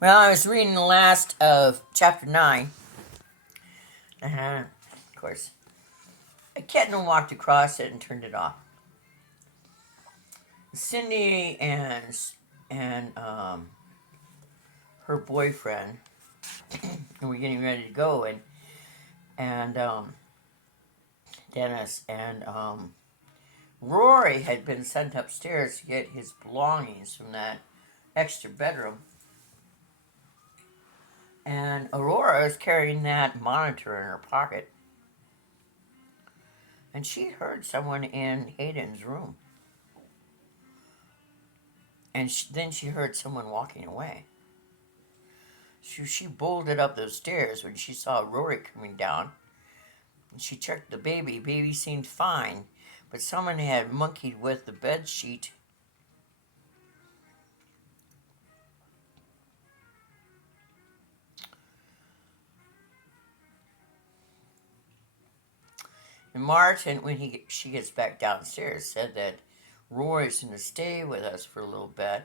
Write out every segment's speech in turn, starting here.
Well, I was reading the last of chapter 9. Of course, a kitten walked across it and turned it off. Cindy and her boyfriend were getting ready to go, and Dennis and Rory had been sent upstairs to get his belongings from that extra bedroom. And Aurora was carrying that monitor in her pocket. And she heard someone in Hayden's room. And then she heard someone walking away. She bolted up those stairs when she saw Rory coming down. And she checked the baby. Baby seemed fine, but someone had monkeyed with the bed sheet. And Martin, when she gets back downstairs, said that Rory's going to stay with us for a little bit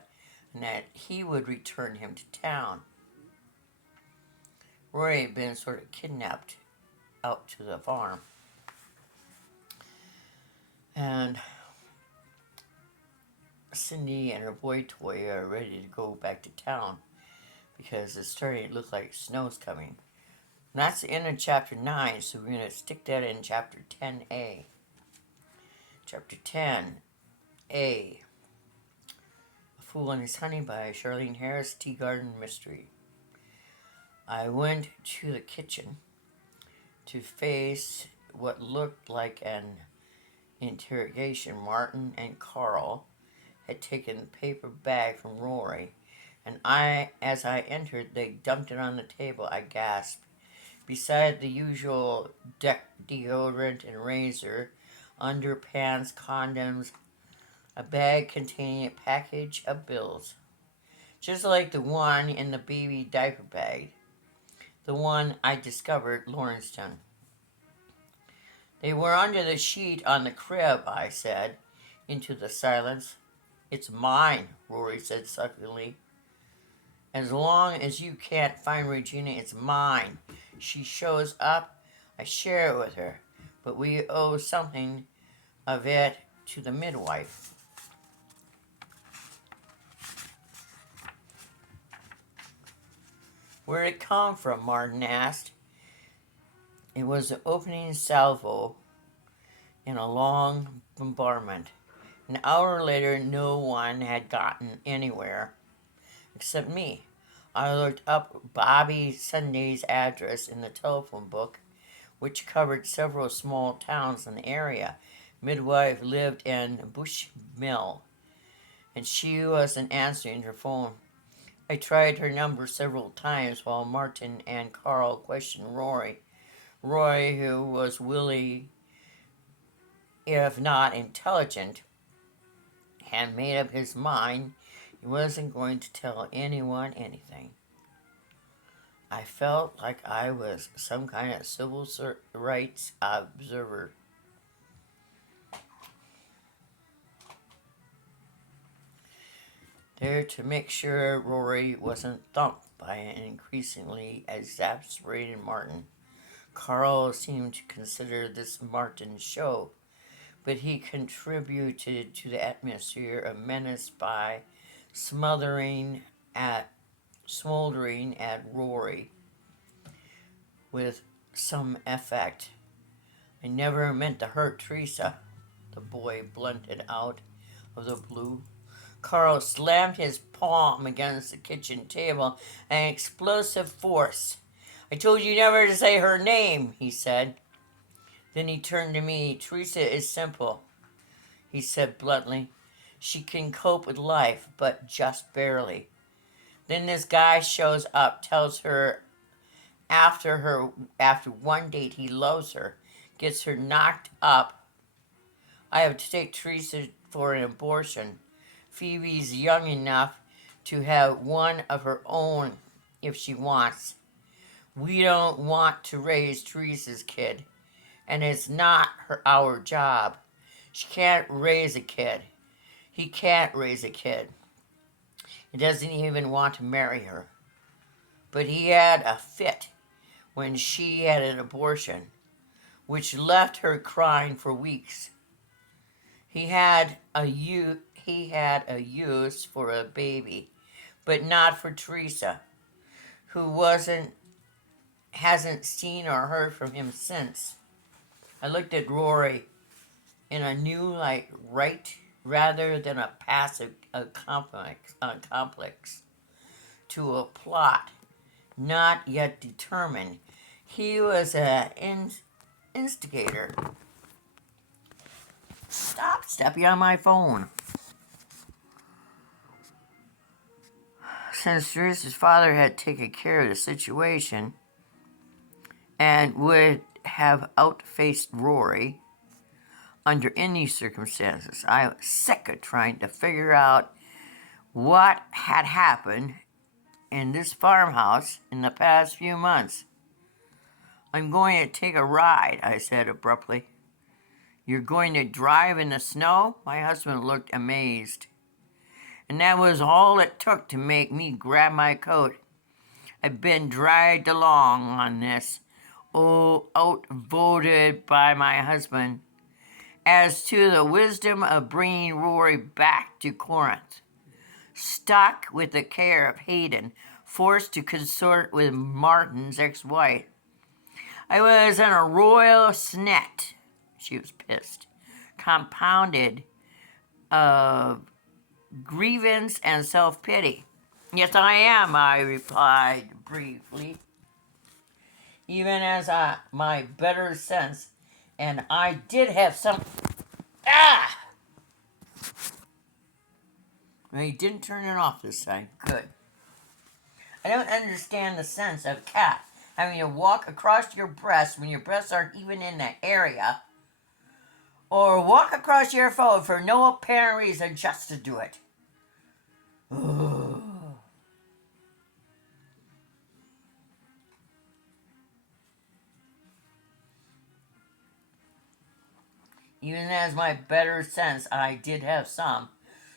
and that he would return him to town. Rory had been sort of kidnapped out to the farm. And Cindy and her boy toy are ready to go back to town because it's starting to look like snow's coming. And that's the end of chapter 9, so we're going to stick that in chapter 10a. Chapter 10a, A Fool and His Honey by Charlene Harris, Tea Garden Mystery. I went to the kitchen to face what looked like an interrogation. Martin and Carl had taken the paper bag from Rory, and as I entered, they dumped it on the table. I gasped. Beside the usual deodorant and razor, underpants, condoms, a bag containing a package of bills, just like the one in the baby diaper bag, the one I discovered Lawrencetown. They were under the sheet on the crib, I said, into the silence. It's mine, Rory said sulkily. As long as you can't find Regina, it's mine. She shows up, I share it with her, but we owe something of it to the midwife. Where'd it come from? Martin asked. It was the opening salvo in a long bombardment. An hour later, no one had gotten anywhere except me. I looked up Bobby Sunday's address in the telephone book, which covered several small towns in the area. Midwife lived in Bushmill, and she wasn't answering her phone. I tried her number several times while Martin and Carl questioned Rory. Roy, who was willy, if not intelligent, had made up his mind he wasn't going to tell anyone anything. I felt like I was some kind of civil rights observer. There to make sure Rory wasn't thumped by an increasingly exasperated Martin. Carl seemed to consider this Martin's show, but he contributed to the atmosphere of menace by smoldering at Rory with some effect. I never meant to hurt Teresa, the boy blunted out of the blue. Carl slammed his palm against the kitchen table at explosive force. I told you never to say her name, he said. Then he turned to me. Teresa is simple, he said bluntly. She can cope with life, but just barely. Then this guy shows up, tells her after one date he loves her, gets her knocked up. I have to take Teresa for an abortion. Phoebe's young enough to have one of her own if she wants. We don't want to raise Teresa's kid, and it's not our job. She can't raise a kid. He can't raise a kid. He doesn't even want to marry her. but he had a fit when she had an abortion, which left her crying for weeks. He had a use for a baby, but not for Teresa, who hasn't seen or heard from him since. I looked at Rory in a new light, right, rather than a passive complex to a plot not yet determined. He was an instigator. Stop stepping on my phone. Since Teresa's father had taken care of the situation and would have outfaced Rory under any circumstances, I was sick of trying to figure out what had happened in this farmhouse in the past few months. I'm going to take a ride, I said abruptly. You're going to drive in the snow? My husband looked amazed. And that was all it took to make me grab my coat. I've been dragged along on this, outvoted by my husband, as to the wisdom of bringing Rory back to Corinth. Stuck with the care of Hayden, forced to consort with Martin's ex-wife. I was in a royal snet. She was pissed. Compounded of grievance and self-pity. Yes, I am, I replied briefly. Even as my better sense, and I did have some... Well, he didn't turn it off this time. Good. I don't understand the sense of cat having to walk across your breast when your breasts aren't even in that area, or walk across your phone for no apparent reason just to do it. Even as my better sense, I did have some,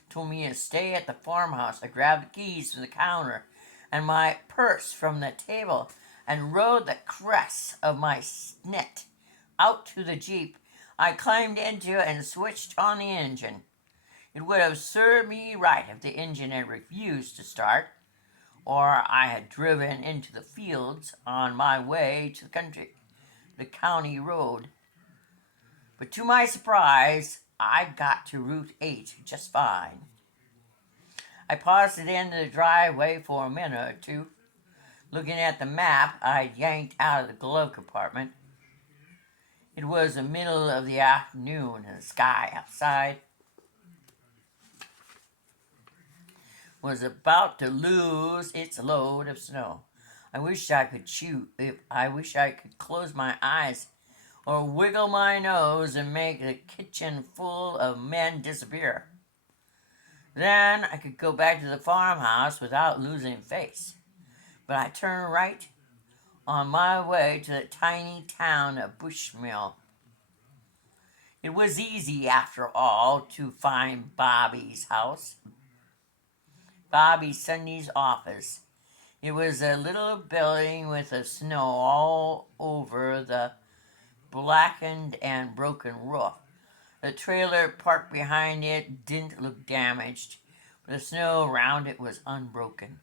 told me to stay at the farmhouse. I grabbed the keys from the counter and my purse from the table and rode the crest of my snit out to the Jeep. I climbed into it and switched on the engine. It would have served me right if the engine had refused to start, or I had driven into the fields on my way to the county road. But to my surprise, I got to Route 8 just fine. I paused at the end of the driveway for a minute or two, looking at the map I'd yanked out of the glove compartment. It was the middle of the afternoon, and the sky outside was about to lose its load of snow. I wish I could close my eyes or wiggle my nose and make the kitchen full of men disappear. Then I could go back to the farmhouse without losing face. But I turned right on my way to the tiny town of Bushmill. It was easy, after all, to find Bobby's house. Bobby Sunday's office. It was a little building with the snow all over the blackened and broken roof. The trailer parked behind it didn't look damaged, but the snow around it was unbroken.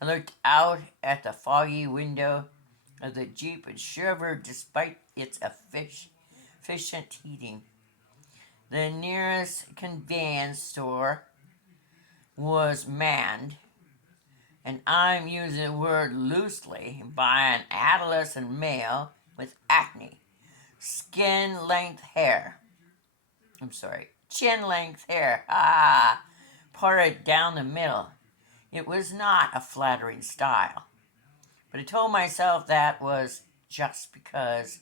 I looked out at the foggy window of the Jeep and shivered despite its efficient heating. The nearest convenience store was manned, and I'm using the word loosely, by an adolescent male with acne, chin-length hair, parted down the middle. It was not a flattering style, but I told myself that was just because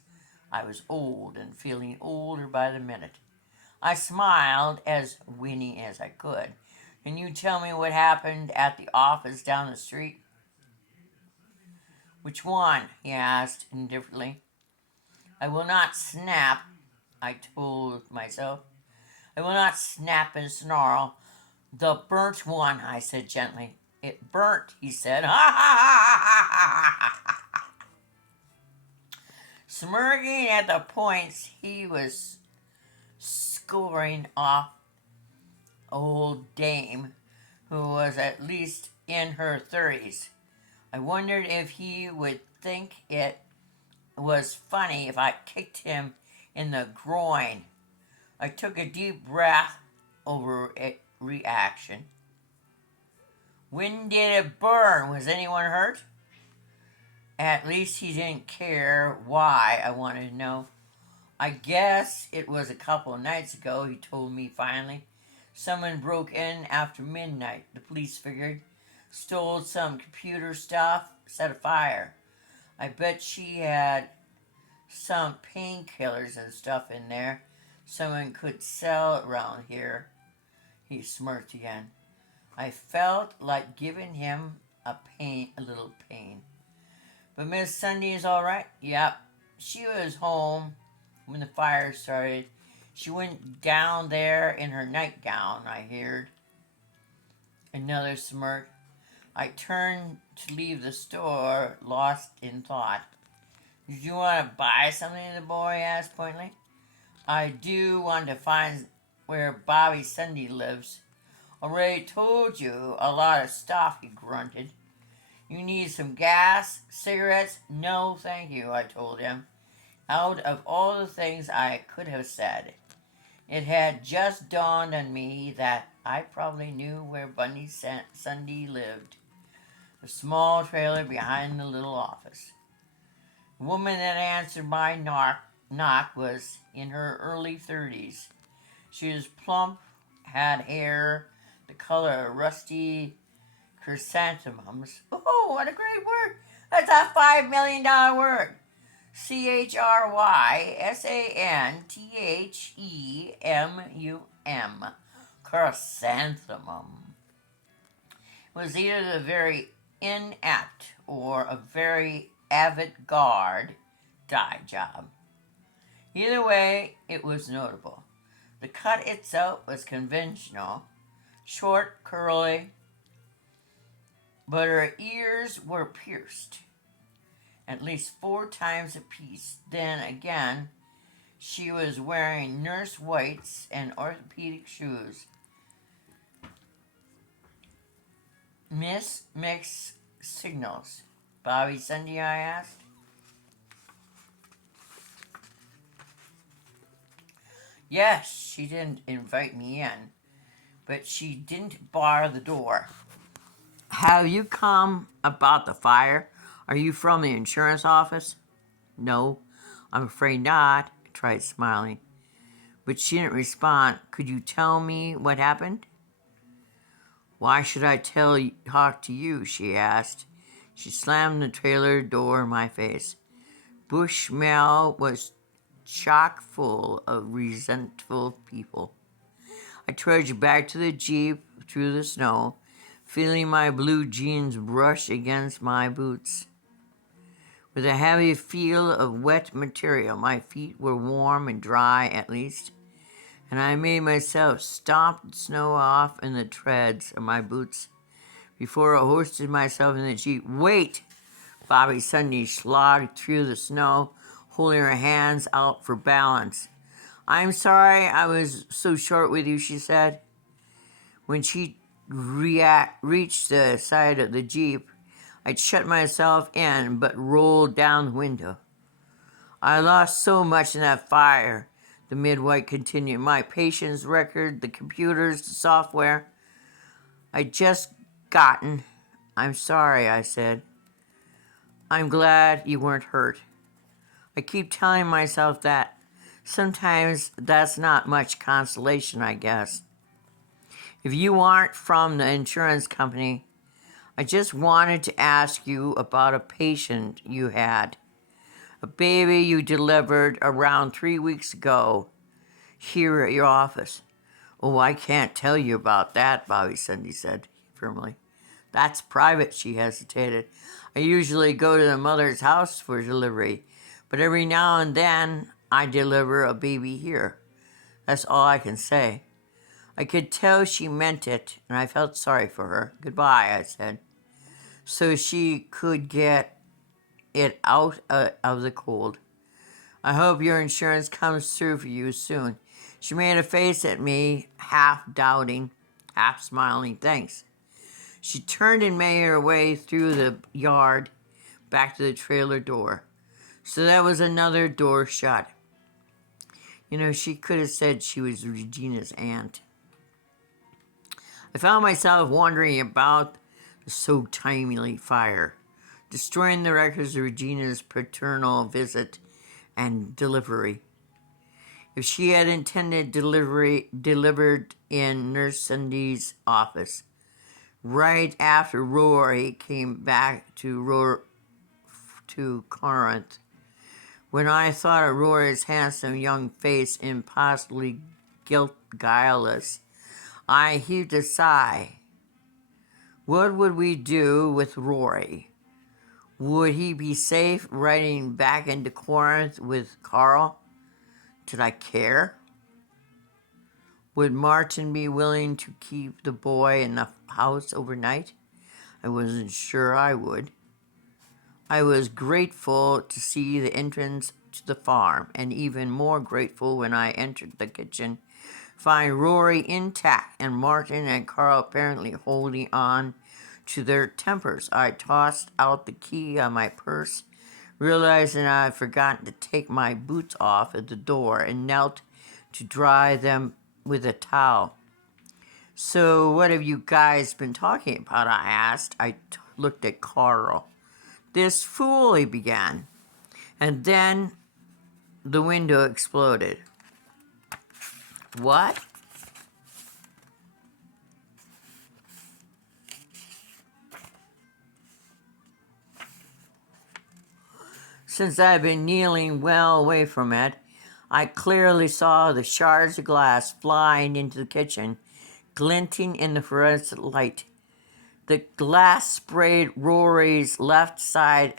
I was old and feeling older by the minute. I smiled as winning as I could. Can you tell me what happened at the office down the street? Which one? He asked indifferently. I will not snap, I told myself. I will not snap and snarl. The burnt one, I said gently. It burnt, he said. Ha ha ha ha ha ha. Smirking at the points he was scoring off old dame, who was at least in her 30s. I wondered if he would think it was funny if I kicked him in the groin. I took a deep breath over a reaction. When did it burn? Was anyone hurt? At least he didn't care why, I wanted to know. I guess it was a couple of nights ago, he told me finally. Someone broke in after midnight, the police figured. Stole some computer stuff, set a fire. I bet she had some painkillers and stuff in there someone could sell around here. He smirked again. I felt like giving him a little pain. But Miss Sunday is all right? Yep. She was home when the fire started. She went down there in her nightgown, I heard. Another smirk. I turned to leave the store, lost in thought. Did you want to buy something? The boy asked pointedly. I do want to find where Bobby Sunday lives. Already told you a lot of stuff, he grunted. You need some gas, cigarettes? No, thank you, I told him. Out of all the things I could have said, it had just dawned on me that I probably knew where Bundy Sunday lived. A small trailer behind the little office. The woman that answered my knock was in her early 30s. She was plump, had hair the color of rusty chrysanthemums. Oh, what a great word! That's a $5 million word. Chrysanthemum. Chrysanthemum. It was either the very inept or a very avant-garde dye job. Either way, it was notable. The cut itself was conventional, short, curly, but her ears were pierced at least 4 times apiece. Then again, she was wearing nurse whites and orthopedic shoes. Mixed signals. Bobby Sunday, I asked. Yes, she didn't invite me in, but she didn't bar the door. Have you come about the fire? Are you from the insurance office? No, I'm afraid not, I tried smiling. But she didn't respond. Could you tell me what happened? Why should I talk to you? She asked. She slammed the trailer door in my face. Bushmel was chock full of resentful people. I trudged back to the Jeep through the snow, feeling my blue jeans brush against my boots. With a heavy feel of wet material, my feet were warm and dry at least, and I made myself stomp the snow off in the treads of my boots before I hoisted myself in the Jeep. Wait! Bobby Sunday slogged through the snow, holding her hands out for balance. I'm sorry I was so short with you, she said. When she reached the side of the Jeep, I'd shut myself in but rolled down the window. I lost so much in that fire, the midwife continued. My patient's record, the computers, the software. I'd just gotten. I'm sorry, I said. I'm glad you weren't hurt. I keep telling myself that. Sometimes that's not much consolation, I guess. If you aren't from the insurance company, I just wanted to ask you about a patient you had. A baby you delivered around 3 weeks ago here at your office. Oh, I can't tell you about that, Bobby Sunday said firmly. That's private, she hesitated. I usually go to the mother's house for delivery, but every now and then I deliver a baby here. That's all I can say. I could tell she meant it, and I felt sorry for her. Goodbye, I said, so she could get it out of the cold. I hope your insurance comes through for you soon. She made a face at me, half doubting, half smiling. Thanks. She turned and made her way through the yard back to the trailer door. So that was another door shut. You know, she could have said she was Regina's aunt. I found myself wondering about the so timely fire, destroying the records of Regina's paternal visit and delivery. If she had intended delivered in Nurse Cindy's office, right after Rory came back to Corinth, when I thought of Rory's handsome young face, impossibly guileless, I heaved a sigh. What would we do with Rory? Would he be safe riding back into Corinth with Carl? Did I care? Would Martin be willing to keep the boy in the house overnight? I wasn't sure I would. I was grateful to see the entrance to the farm, and even more grateful when I entered the kitchen, find Rory intact and Martin and Carl apparently holding on to their tempers. I tossed out the key on my purse, realizing I had forgotten to take my boots off at the door, and knelt to dry them with a towel. So what have you guys been talking about? I asked. I looked at Carl. This fool, he began. And then the window exploded. What? Since I'd been kneeling well away from it, I clearly saw the shards of glass flying into the kitchen, glinting in the fluorescent light. The glass sprayed Rory's left side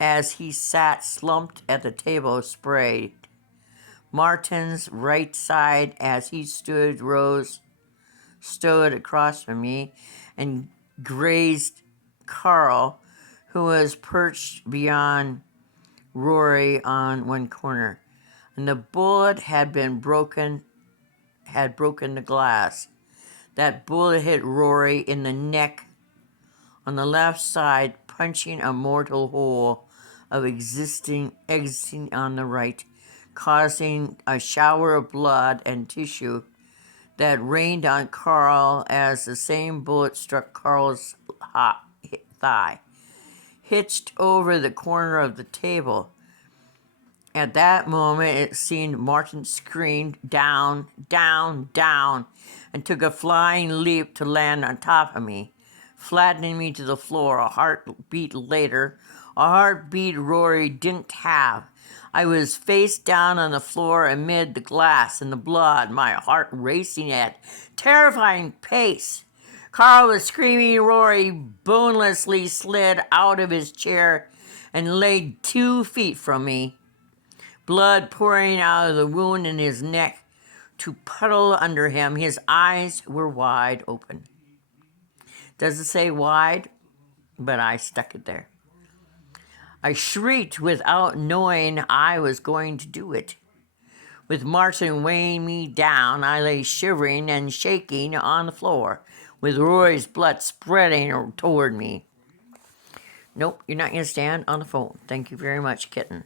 as he sat slumped at the table, sprayed Martin's right side as he stood across from me, and grazed Carl, who was perched beyond Rory on one corner. And the bullet had broken the glass. That bullet hit Rory in the neck on the left side, punching a mortal hole of exiting on the right, causing a shower of blood and tissue that rained on Carl as the same bullet struck Carl's thigh, hitched over the corner of the table. At that moment, it seemed Martin screamed, "Down, down, down," and took a flying leap to land on top of me, flattening me to the floor. A heartbeat later, a heartbeat Rory didn't have, I was face down on the floor amid the glass and the blood, my heart racing at terrifying pace. Carl was screaming. Rory bonelessly slid out of his chair and lay 2 feet from me, blood pouring out of the wound in his neck to puddle under him. His eyes were wide open. Doesn't say wide, but I stuck it there. I shrieked without knowing I was going to do it. With Martin weighing me down, I lay shivering and shaking on the floor, with Rory's blood spreading toward me. Nope, you're not going to stand on the phone. Thank you very much, kitten.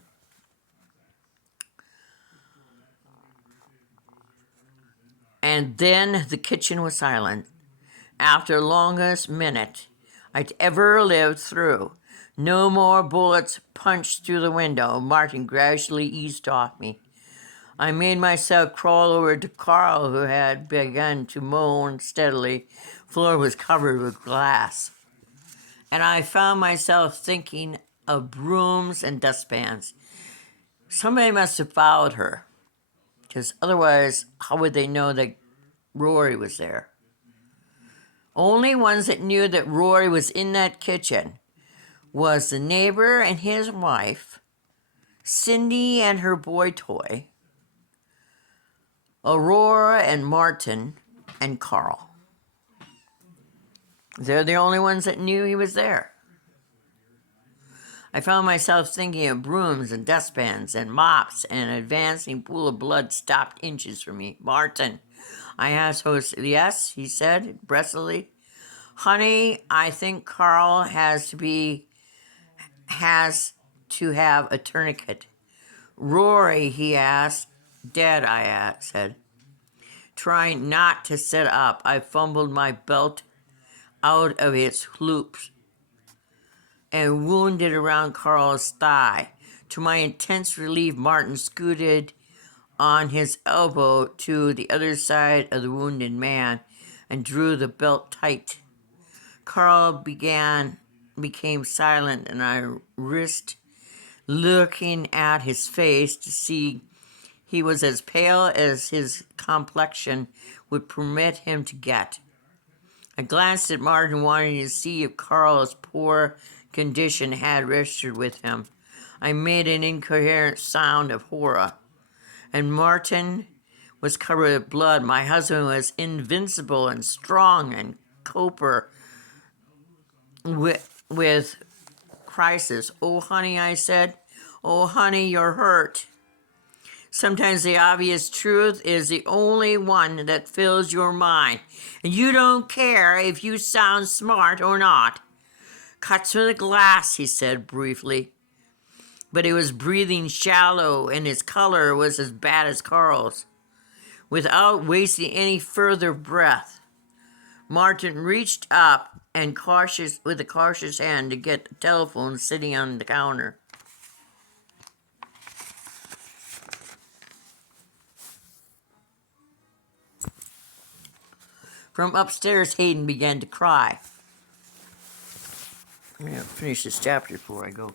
And then the kitchen was silent. After the longest minute I'd ever lived through. No more bullets punched through the window. Martin gradually eased off me. I made myself crawl over to Carl, who had begun to moan steadily. The floor was covered with glass. And I found myself thinking of brooms and dustpans. Somebody must have followed her, because otherwise, how would they know that Rory was there? Only ones that knew that Rory was in that kitchen was the neighbor and his wife, Cindy and her boy toy. Aurora and Martin and Carl. They're the only ones that knew he was there. I found myself thinking of brooms and dustpans and mops, and an advancing pool of blood stopped inches from me. Martin, I asked host. Yes, he said breathlessly. Honey, I think Carl has to have a tourniquet. Rory, he asked. Dead, I said. Trying not to sit up, I fumbled my belt out of its loops and wound it around Carl's thigh. To my intense relief, Martin scooted on his elbow to the other side of the wounded man and drew the belt tight. Carl became silent, and I risked looking at his face to see he was as pale as his complexion would permit him to get. I glanced at Martin, wanting to see if Carl's poor condition had registered with him. I made an incoherent sound of horror, and Martin was covered with blood. My husband was invincible and strong and coper with crisis. Oh, honey, I said. Oh, honey, you're hurt. Sometimes the obvious truth is the only one that fills your mind, and you don't care if you sound smart or not. Cuts from the glass, he said briefly, but he was breathing shallow, and his color was as bad as Carl's. Without wasting any further breath, Martin reached up and with a cautious hand to get the telephone sitting on the counter. From upstairs, Hayden began to cry. I'm going to finish this chapter before I go.